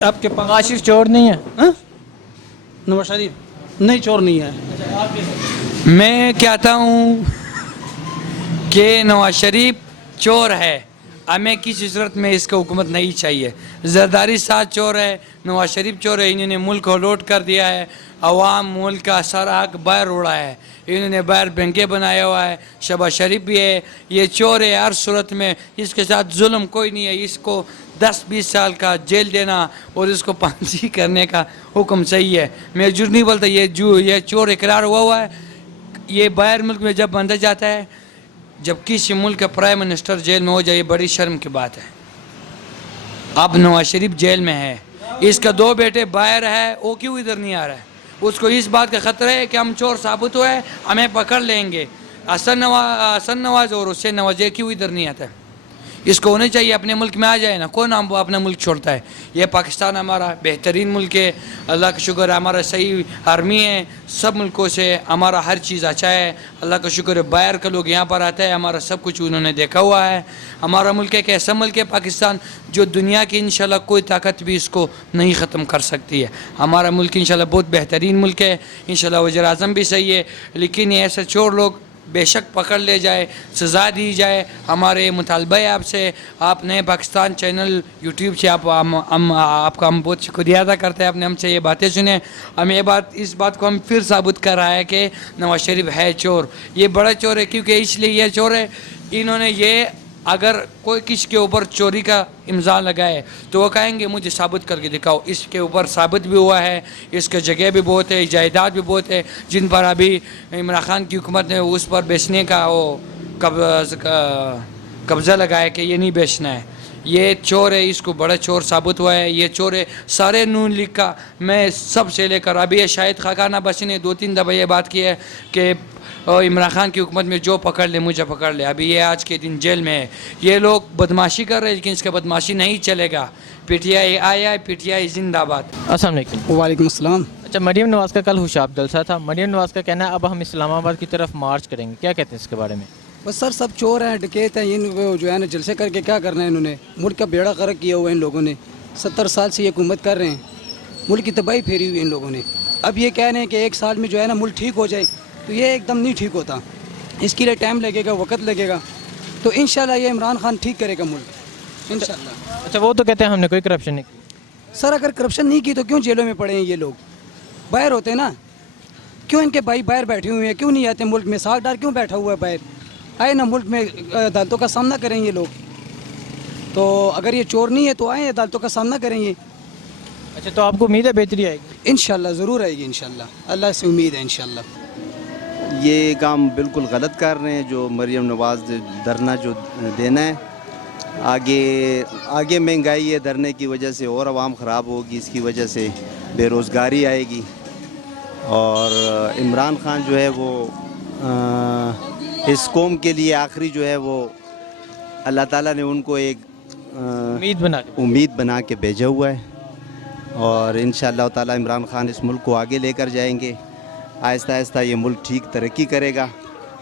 آپ کے پاس نواز شریف چور نہیں ہے؟ ہاں؟ نواز شریف نہیں، چور نہیں ہے. میں کہتا ہوں کہ نواز شریف چور ہے. ہمیں کسی صورت میں اس کو حکومت نہیں چاہیے. زرداری صاحب چور ہے، نواز شریف چور ہے. انہوں نے ملک کو لوٹ کر دیا ہے. عوام ملک کا سارا حق باہر اڑا ہے. انہوں نے باہر بینکیں بنایا ہوا ہے. شہباز شریف بھی ہے، یہ چور ہے. ہر صورت میں اس کے ساتھ ظلم کوئی نہیں ہے. اس کو 10-20 سال کا جیل دینا اور اس کو پھانسی کرنے کا حکم صحیح ہے. میں جھوٹ نہیں بولتا، یہ چور اقرار ہوا ہے. یہ باہر ملک میں جب بندہ جاتا ہے، جب کسی ملک کا پرائم منسٹر جیل میں ہو جائے، یہ بڑی شرم کی بات ہے. اب نواز شریف جیل میں ہے، اس کا 2 بیٹے باہر ہے، وہ کیوں ادھر نہیں آ رہا ہے؟ اس کو اس بات کا خطرہ ہے کہ ہم چور ثابت ہوئے، ہمیں پکڑ لیں گے. حسن نواز اور حسین نواز یہ کیوں ادھر نہیں آتا ہے؟ اس کو ہونے چاہیے اپنے ملک میں آ جائے نا. کون ہم اپنا ملک چھوڑتا ہے؟ یہ پاکستان ہمارا بہترین ملک ہے. اللہ کا شکر ہے، ہمارا صحیح آرمی ہے. سب ملکوں سے ہمارا ہر چیز اچھا ہے. اللہ کا شکر ہے. باہر کے لوگ یہاں پر آتے ہیں، ہمارا سب کچھ انہوں نے دیکھا ہوا ہے. ہمارا ملک ایک ایسا ملک ہے پاکستان، جو دنیا کی انشاءاللہ کوئی طاقت بھی اس کو نہیں ختم کر سکتی ہے. ہمارا ملک انشاءاللہ بہت بہترین ملک ہے. انشاءاللہ وزیر اعظم بھی صحیح ہے. لیکن یہ ایسے چور لوگ بے شک پکڑ لے جائے، سزا دی جائے. ہمارے مطالبہ ہے آپ سے، آپ نئے پاکستان چینل یوٹیوب سے آپ کا ہم بہت شکریہ ادا کرتے ہیں. آپ نے ہم سے یہ باتیں سنیں. ہم اس بات کو ہم پھر ثابت کر رہا ہے کہ نواز شریف ہے چور. یہ بڑا چور ہے. کیونکہ اس لیے یہ چور ہے، انہوں نے یہ اگر کوئی کسی کے اوپر چوری کا الزام لگائے تو وہ کہیں گے مجھے ثابت کر کے دکھاؤ. اس کے اوپر ثابت بھی ہوا ہے. اس کے جگہ بھی بہت ہے، جائیداد بھی بہت ہے، جن پر ابھی عمران خان کی حکومت نے اس پر بیچنے کا وہ قبضہ لگایا کہ یہ نہیں بیچنا ہے. یہ چور ہے، اس کو بڑا چور ثابت ہوا ہے. یہ چور ہے سارے نون لیگ کا. میں سب سے لے کر ابھی شاہد خاقان عباسی نے 2-3 دفعہ یہ بات کی ہے کہ عمران خان کی حکومت میں جو پکڑ لے مجھے پکڑ لے. ابھی یہ آج کے دن جیل میں ہے. یہ لوگ بدماشی کر رہے ہیں، لیکن اس کا بدماشی نہیں چلے گا. پی ٹی آئی آیا ہے، پی ٹی آئی زندہ آباد. السلام علیکم. وعلیکم السلام. اچھا، مریم نواز کا کل ہوشاب جلسہ تھا. مریم نواز کا کہنا ہے اب ہم اسلام آباد کی طرف مارچ کریں گے. کیا کہتے ہیں اس کے بارے میں؟ بس سر، سب چور ہیں، ڈکیت ہیں. ان جو ہے نا جلسے کر کے کیا کرنا ہے؟ انہوں نے ملک کا بیڑا غرق کیا ہوا ہے. ان لوگوں نے 70 سال سے یہ حکومت کر رہے ہیں. ملک کی تباہی پھیری ہوئی ان لوگوں نے. اب یہ کہہ رہے ہیں کہ 1 سال میں جو ہے نا ملک ٹھیک ہو جائے، تو یہ ایک دم نہیں ٹھیک ہوتا. اس کے لیے ٹائم لگے گا، وقت لگے گا. تو انشاءاللہ یہ عمران خان ٹھیک کرے گا ملک انشاءاللہ. اچھا، وہ تو کہتے ہیں ہم نے کوئی کرپشن نہیں کی. سر اگر کرپشن نہیں کی تو کیوں جیلوں میں پڑے ہیں یہ لوگ؟ باہر ہوتے ہیں نا. کیوں ان کے بھائی باہر بیٹھے ہوئے ہیں؟ کیوں نہیں آتے ملک میں؟ ساکھ ڈار کیوں بیٹھا ہوا ہے باہر؟ آئے نا ملک میں، عدالتوں کا سامنا کریں یہ لوگ. تو اگر یہ چور نہیں ہے تو آئیں عدالتوں کا سامنا کریں یہ. اچھا، تو آپ کو امید ہے بہتری آئے گی؟ انشاءاللہ ضرور آئے گی انشاءاللہ. اللہ سے امید ہے انشاءاللہ. یہ کام بالکل غلط کر رہے ہیں جو مریم نواز دھرنا جو دینا ہے. آگے مہنگائی ہے، دھرنے کی وجہ سے اور عوام خراب ہوگی. اس کی وجہ سے بے روزگاری آئے گی. اور عمران خان جو ہے وہ اس قوم کے لیے آخری جو ہے وہ اللہ تعالیٰ نے ان کو ایک امید بنا کے بھیجا ہوا ہے. اور انشاءاللہ تعالیٰ عمران خان اس ملک کو آگے لے کر جائیں گے. آہستہ آہستہ یہ ملک ٹھیک ترقی کرے گا.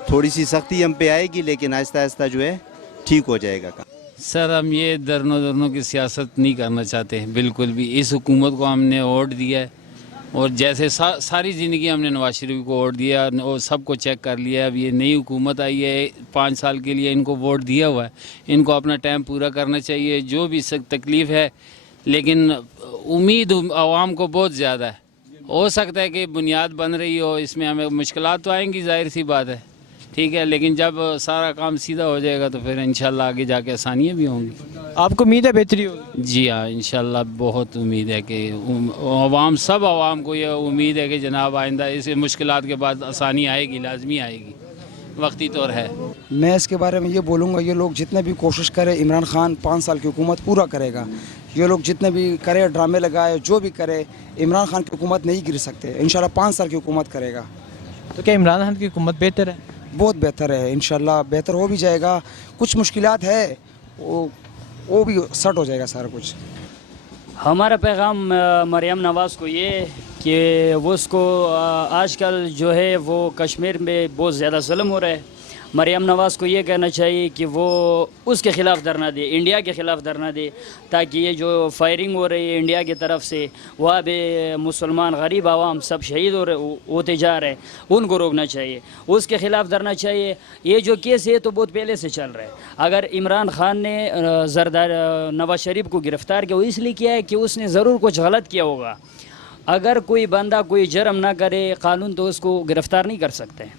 تھوڑی سی سختی ہم پہ آئے گی، لیکن آہستہ آہستہ جو ہے ٹھیک ہو جائے گا. سر، ہم یہ درنوں کی سیاست نہیں کرنا چاہتے بالکل بھی. اس حکومت کو ہم نے ووٹ دیا ہے، اور جیسے ساری زندگی ہم نے نواز شریف کو ووٹ دیا اور سب کو چیک کر لیا. اب یہ نئی حکومت آئی ہے، 5 سال کے لیے ان کو ووٹ دیا ہوا ہے. ان کو اپنا ٹائم پورا کرنا چاہیے. جو بھی تکلیف ہے، لیکن امید عوام کو بہت زیادہ ہے. ہو سکتا ہے کہ بنیاد بن رہی ہو، اس میں ہمیں مشکلات تو آئیں گی، ظاہر سی بات ہے، ٹھیک ہے. لیکن جب سارا کام سیدھا ہو جائے گا تو پھر انشاءاللہ آگے جا کے آسانیاں بھی ہوں گی. آپ کو امید ہے بہتری ہوگی؟ جی ہاں، انشاءاللہ بہت امید ہے کہ سب عوام کو یہ امید ہے کہ جناب آئندہ اس مشکلات کے بعد آسانی آئے گی، لازمی آئے گی. وقتی طور ہے. میں اس کے بارے میں یہ بولوں گا، یہ لوگ جتنے بھی کوشش کرے، عمران خان 5 سال کی حکومت پورا کرے گا. یہ لوگ جتنے بھی کرے، ڈرامے لگائے، جو بھی کرے، عمران خان کی حکومت نہیں گر سکتے. انشاءاللہ 5 سال کی حکومت کرے گا. تو کیا عمران خان کی حکومت بہتر ہے؟ بہت بہتر ہے. انشاءاللہ بہتر ہو بھی جائے گا. کچھ مشکلات ہے، وہ بھی سٹ ہو جائے گا سارا کچھ. ہمارا پیغام مریم نواز کو یہ ہے کہ وہ اس کو آج کل جو ہے وہ کشمیر میں بہت زیادہ ظلم ہو رہا ہے. मरियम नवाज़ को ये कहना चाहिए कि वो उसके ख़िलाफ़ धरना दे, इंडिया के ख़िलाफ़ धरना दे, ताकि ये जो फायरिंग हो रही है इंडिया की तरफ से, वहाँ पे मुसलमान गरीब आवाम सब शहीद होते जा रहे हैं, उनको रोकना चाहिए, उसके ख़िलाफ़ धरना चाहिए। ये जो केस है तो बहुत पहले से चल रहा है। अगर इमरान खान ने नवाज़ शरीफ को गिरफ़्तार किया, वो इसलिए किया है कि उसने ज़रूर कुछ गलत किया होगा। अगर कोई बंदा कोई जुर्म ना करे, कानून तो उसको गिरफ़्तार नहीं कर सकते।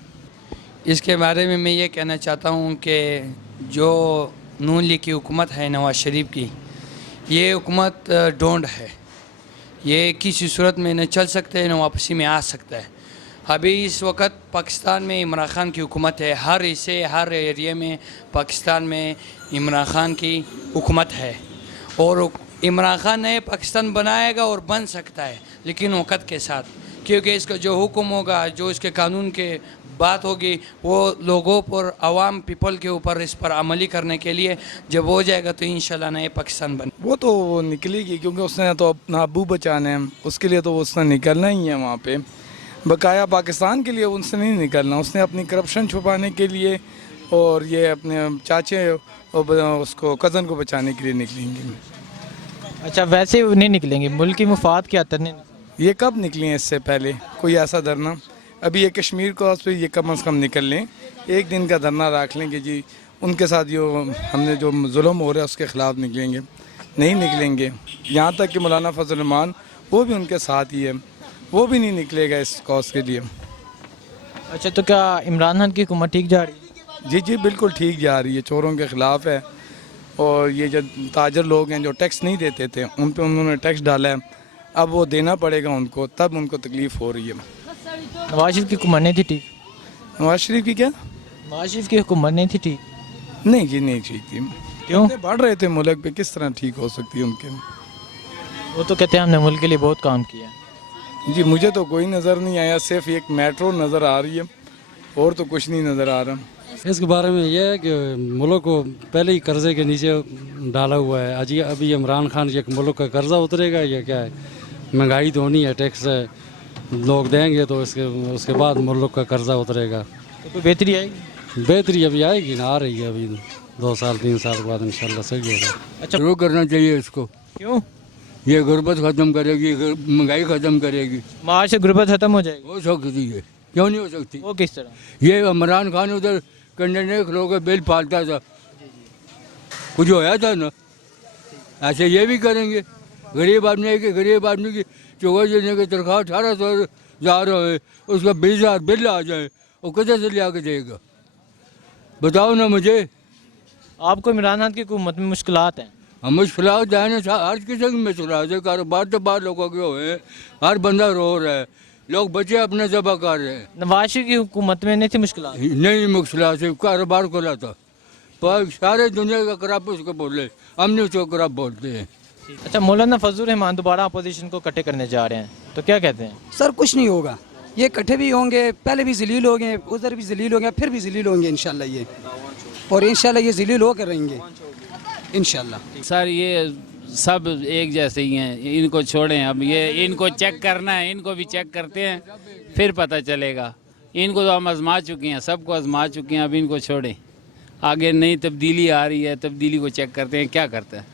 इसके बारे में मैं ये कहना चाहता हूँ कि जो नून लीग की हुकूमत है नवाज़ शरीफ की, ये हुकूमत डोंट है, ये किसी सूरत में न चल सकते न वापसी में आ सकता है। अभी इस वक्त पाकिस्तान में इमरान खान की हुकूमत है, हर हिस्से हर एरिया में पाकिस्तान में इमरान खान की हुकूमत है, और इमरान खान ने पाकिस्तान बनाएगा और बन सकता है, लेकिन वक़्त के साथ, क्योंकि इसका जो हुक्म होगा, जो इसके कानून के बात होगी, वो लोगों पर, आवाम पीपल के ऊपर इस पर अमली करने के लिए जब हो जाएगा तो इंशाल्लाह नए पाकिस्तान बन। वो तो निकलेगी, क्योंकि उसने तो अपना अबू बचाना है, उसके लिए तो उसने निकलना ही है वहाँ पे। बकाया पाकिस्तान के लिए उसने नहीं निकलना, उसने अपनी करप्शन छुपाने के लिए और ये अपने चाचे और उसको कज़न को बचाने के लिए निकलेंगे। अच्छा, वैसे नहीं निकलेंगे, मुल्क की मुफाद के खातिर नहीं निकलेंगे। ये कब निकली हैं इससे पहले कोई ऐसा धरना? अभी ये कश्मीर को उस पर ये कम अज़ कम निकल लें, एक दिन का धरना रख लें कि जी उनके साथ जो हमने जो जुल्म हो रहा है उसके ख़िलाफ़ निकलेंगे। नहीं निकलेंगे, यहाँ तक कि मौलाना फजल रहमान वो भी उनके साथ ही है, वो भी नहीं निकलेगा इस कॉज के लिए। अच्छा, तो क्या इमरान खान की हुकूमत ठीक जा रही है? जी जी बिल्कुल ठीक जा रही है, चोरों के ख़िलाफ़ है, और ये जो ताजर लोग हैं जो टैक्स नहीं देते थे उन पे उन्होंने टैक्स डाला है, अब वो देना पड़ेगा उनको, तब उनको तकलीफ़ हो रही है। नवाज शरीफ की हुकूमत नहीं थी ठीक? नवाज शरीफ की क्या? नवाज शरीफ की हुकूमत नहीं थी ठीक? नहीं जी नहीं ठीक थी। क्यों? बढ़ रहे थे मुल्क पे, किस तरह ठीक हो सकती है उनके? वो तो कहते हैं हमने मुल्क के लिए बहुत काम किया है। जी मुझे तो कोई नज़र नहीं आया, सिर्फ एक मेट्रो नज़र आ रही है और तो कुछ नहीं नज़र आ रहा। इसके बारे में यह है कि मुल्क को पहले ही कर्जे के नीचे डाला हुआ है। अभी इमरान खान ये मुल्क का कर्जा उतरेगा या क्या है? महंगाई तो होनी है, टैक्स लोग देंगे तो उसके बाद मुल्क का कर्जा उतरेगा। तो कोई बेहतरी आएगी? बेहतरी अभी आएगी ना, आ रही है, अभी 2 साल 3 साल के बाद इंशाल्लाह सही होगा। अच्छा, शुरू करना चाहिए इसको। क्यों? ये गुर्बत ख़त्म करेगी, महंगाई ख़त्म करेगी। मार्च से गुर्बत खत्म हो जाएगी? हो सकती है, क्यों नहीं हो सकती? वो किस तरह? ये इमरान खान उधर कंटेनर खिलो के बिल फालता था, कुछ होया था ना, ऐसे ये भी करेंगे। गरीब आदमी की चौका देने की तनख्वाह 1800 जा रहा है, उसका 20,000 बिल आ जाए, वो किधर से ले आके देगा? बताओ ना मुझे। आपको इमरान खान की हुकूमत में मुश्किलात हैं? हम मुश्किलात है ना, हर किस्म की मुश्किलात है, कारोबार तो बाहर लोगों के हुए हैं, हर बंदा रो रहा है, लोग बच्चे अपने ज़बह कर रहे हैं। नवाज शरीफ की हुकूमत में नहीं थी मुश्किलात? नहीं मुश्किलात है, कारोबार खुला था, पर सारे दुनिया का खराब उसको बोले, हमने उसको खराब बोलते हैं। अच्छा, मौलाना फजल रहमान दोबारा अपोजिशन को इकट्ठे करने जा रहे हैं, तो क्या कहते हैं? सर कुछ नहीं होगा, ये इकट्ठे भी होंगे, पहले भी जलील हो गए, उधर भी जलील हो गए, फिर भी जलील होंगे इंशाल्लाह ये, और इंशाल्लाह ये जलील होकर रहेंगे इंशाल्लाह। सर ये सब एक जैसे ही हैं, इनको छोड़ें, अब ये इनको चेक करना है, इनको भी चेक करते हैं फिर पता चलेगा। इनको तो हम आजमा चुके हैं, सबको आजमा चुके हैं, अब इनको छोड़ें। आगे नई तब्दीली आ रही है, तब्दीली को चेक करते हैं क्या करता है।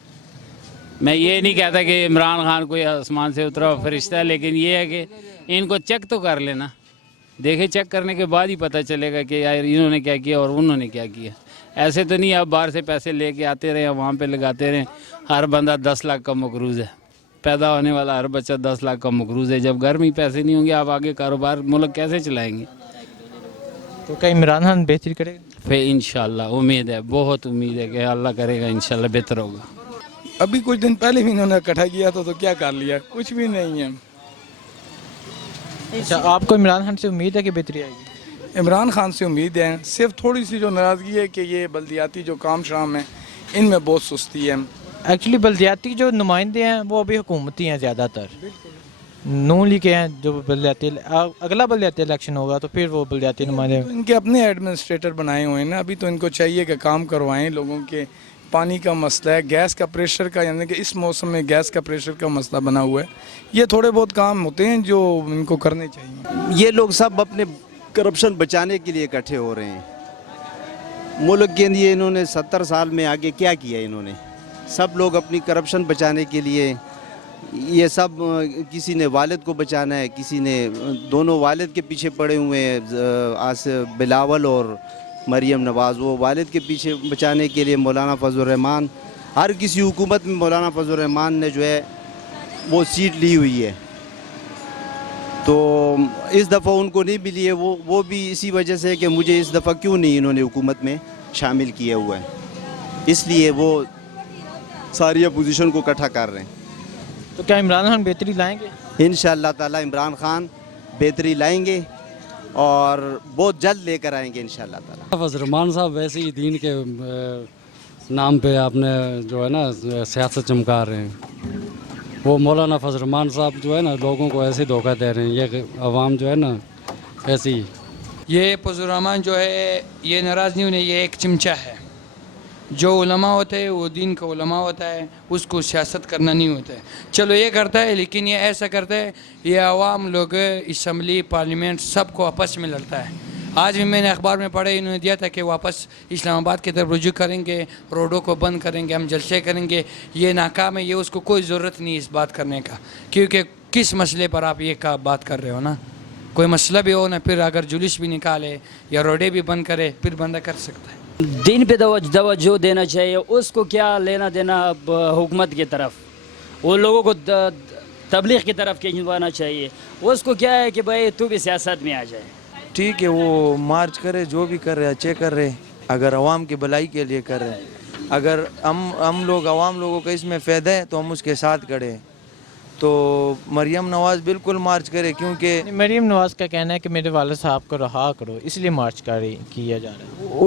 मैं ये नहीं कहता कि इमरान खान कोई आसमान से उतरा हुआ फरिश्ता है, लेकिन ये है कि इनको चेक तो कर लेना, देखे चेक करने के बाद ही पता चलेगा कि यार इन्होंने क्या किया और उन्होंने क्या किया। ऐसे तो नहीं आप बाहर से पैसे लेके आते रहें, वहाँ पे लगाते रहें। हर बंदा 10 लाख का मकरूज़ है, पैदा होने वाला हर बच्चा 10 लाख का मकरूज़ है। जब घर में पैसे नहीं होंगे, आप आगे कारोबार मुल्क कैसे चलाएँगे? तो क्या इमरान खान बेहतरी करेगा? फिर इंशाल्लाह उम्मीद है, बहुत उम्मीद है कि अल्लाह करेगा, इंशाल्लाह बेहतर होगा। अभी कुछ दिन पहले भी इन्होंने इकट्ठा किया था, तो क्या कर लिया? कुछ भी नहीं है। अच्छा, आपको इमरान खान से उम्मीद है कि बेहतरी आएगी? इमरान खान से उम्मीद है, सिर्फ थोड़ी सी जो नाराज़गी है कि ये बल्दियाती जो काम शाम है इनमें बहुत सुस्ती है। एक्चुअली बल्दियाती जो नुमाइंदे हैं वो अभी हुकूमती हैं ज़्यादातर, नून लीग के हैं। जो बल्दियाती अगला बल्दियाती इलेक्शन होगा तो फिर वो बल्दियाती नुमाइंदे तो इनके अपने एडमिनिस्ट्रेटर बनाए हुए हैं ना, अभी तो इनको चाहिए कि काम करवाएं लोगों के। पानी का मसला है, गैस का प्रेशर का, यानी कि इस मौसम में गैस का प्रेशर का मसला बना हुआ है। ये थोड़े बहुत काम होते हैं जो इनको करने चाहिए। ये लोग सब अपने करप्शन बचाने के लिए इकट्ठे हो रहे हैं, मुल्क के लिए इन्होंने 70 साल में आगे क्या किया इन्होंने। सब लोग अपनी करप्शन बचाने के लिए, ये सब किसी ने वालिद को बचाना है, किसी ने दोनों वालिद के पीछे पड़े हुए हैं, आसिफ बिलावल और मरियम नवाज़, वो वालिद के पीछे बचाने के लिए मौलाना फजल रहमान, हर किसी हुकूमत में मौलाना फजल रहमान ने जो है वो सीट ली हुई है। तो इस दफ़ा उनको नहीं मिली है, वो भी इसी वजह से कि मुझे इस दफ़ा क्यों नहीं इन्होंने हुकूमत में शामिल किया हुआ है, इसलिए वो सारी अपोजिशन को इकट्ठा कर रहे हैं। तो क्या इमरान खान बेहतरी लाएंगे? इंशाअल्लाह ताला इमरान खान बेहतरी लाएंगे और बहुत जल्द लेकर आएंगे इंशाअल्लाह ताला। फजल रहमान साहब वैसे ही दीन के नाम पे आपने जो है ना सियासत चमका रहे हैं। वो मौलाना फजल रहमान साहब जो है ना लोगों को ऐसे धोखा दे रहे हैं, ये अवाम जो है ना ऐसी। ये फजल रहमान जो है ये नाराज़ नहीं होने, ये एक चिमचा है। जो उलमा होता है वो दीन का उलमा होता है, उसको सियासत करना नहीं होता है। चलो ये करता है, लेकिन ये ऐसा करता है, ये आवाम लोग असम्बली पार्लियामेंट सबको आपस में लड़ता है। आज भी मैंने अखबार में पढ़ा, इन्होंने दिया था कि वापस इस्लामाबाद की तरफ रुजू करेंगे, रोडों को बंद करेंगे, हम जलसे करेंगे। ये नाकाम है, ये उसको कोई ज़रूरत नहीं इस बात करने का, क्योंकि किस मसले पर आप ये बात कर रहे हो ना, कोई मसला भी हो ना, फिर अगर जुलूस भी निकाले या रोडे भी बंद करे फिर बंदा कर सकता है। दीन पे तवज्जो देना चाहिए, उसको क्या लेना देना अब हुकूमत की तरफ, वो लोगों को तबलीग की तरफ खिंचवाना चाहिए। उसको क्या है कि भाई तू भी सियासत में आ जाए। ठीक है, वो मार्च करे, जो भी कर रहे अच्छे कर रहे, अगर अवाम की भलाई के लिए कर रहे हैं। अगर हम लोग अवाम लोगों को इसमें फ़ायदा है तो हम उसके साथ खड़े। तो मरियम नवाज़ बिल्कुल मार्च करे, क्योंकि मरियम नवाज़ का कहना है कि मेरे वालिद साहब को रहा करो, इसलिए मार्च किया जा रहा है।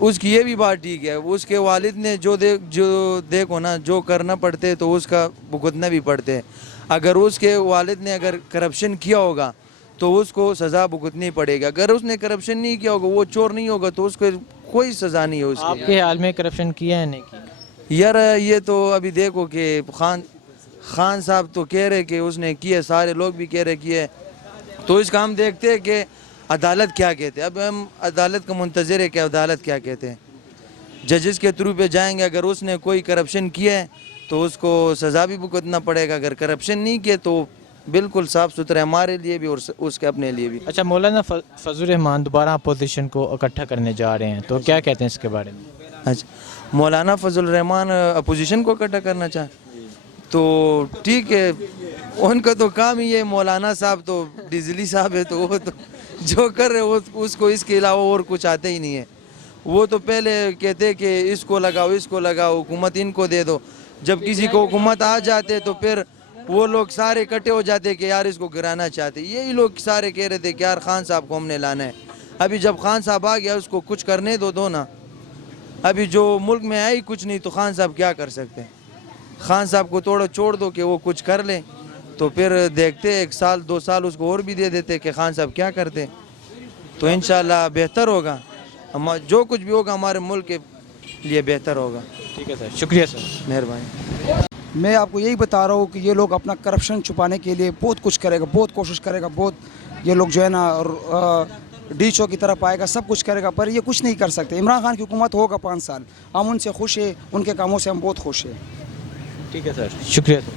उसकी ये भी बात ठीक है। उसके वालिद ने जो देखो ना, जो करना पड़ते तो उसका भुगतना भी पड़ते। अगर उसके वालिद ने अगर करप्शन किया होगा तो उसको सज़ा भुगतनी पड़ेगी। अगर उसने करप्शन नहीं किया होगा, वो चोर नहीं होगा, तो उसको कोई सज़ा नहीं है उसके। आपके हाल में करप्शन किया है नहीं किया? यार ये तो अभी देखो कि खान साहब तो कह रहे कि उसने किए, सारे लोग भी कह रहे किए, तो इसका हम देखते हैं कि अदालत क्या कहते हैं। अब हम अदालत का मुंतज़िर है कि अदालत क्या कहते हैं। जजेस के थ्रू पे जाएंगे, अगर उसने कोई करप्शन किया है तो उसको सज़ा भी भुगतना पड़ेगा, अगर करप्शन नहीं किए तो बिल्कुल साफ़ सुथरा हमारे लिए भी और उसके अपने लिए भी। अच्छा, मौलाना फजल रहमान दोबारा अपोजिशन को इकट्ठा करने जा रहे हैं, तो क्या कहते हैं इसके बारे में? अच्छा, मौलाना फजल रहमान अपोजिशन को इकट्ठा करना चाहें तो ठीक है, उनका तो काम ही है। मौलाना साहब तो डिजली साहब है, तो वो तो जो कर रहे हो उसको इसके अलावा और कुछ आते ही नहीं है। वो तो पहले कहते कि इसको लगाओ, हुकूमत इनको दे दो। जब किसी को हुकूमत आ जाते तो फिर वो लोग सारे इकट्ठे हो जाते कि यार इसको गिराना चाहते। यही लोग सारे कह रहे थे कि यार खान साहब को हमने लाना है। अभी जब खान साहब आ गया, उसको कुछ करने दो ना। अभी जो मुल्क में है ही कुछ नहीं, तो खान साहब क्या कर सकते हैं? खान साहब को थोड़ा छोड़ दो कि वो कुछ कर ले, तो फिर देखते 1 साल 2 साल उसको और भी दे देते कि खान साहब क्या करते, तो इंशाल्लाह बेहतर होगा। हम जो कुछ भी होगा हमारे मुल्क के लिए बेहतर होगा। ठीक है सर, शुक्रिया सर, मेहरबानी। मैं आपको यही बता रहा हूँ कि ये लोग अपना करप्शन छुपाने के लिए बहुत कुछ करेगा, बहुत कोशिश करेगा, बहुत ये लोग जो है ना डीचो की तरफ आएगा, सब कुछ करेगा, पर ये कुछ नहीं कर सकते। इमरान खान की हुकूमत होगा 5 साल, हम उनसे खुश हैं, उनके कामों से हम बहुत खुश हैं। ठीक है सर, शुक्रिया।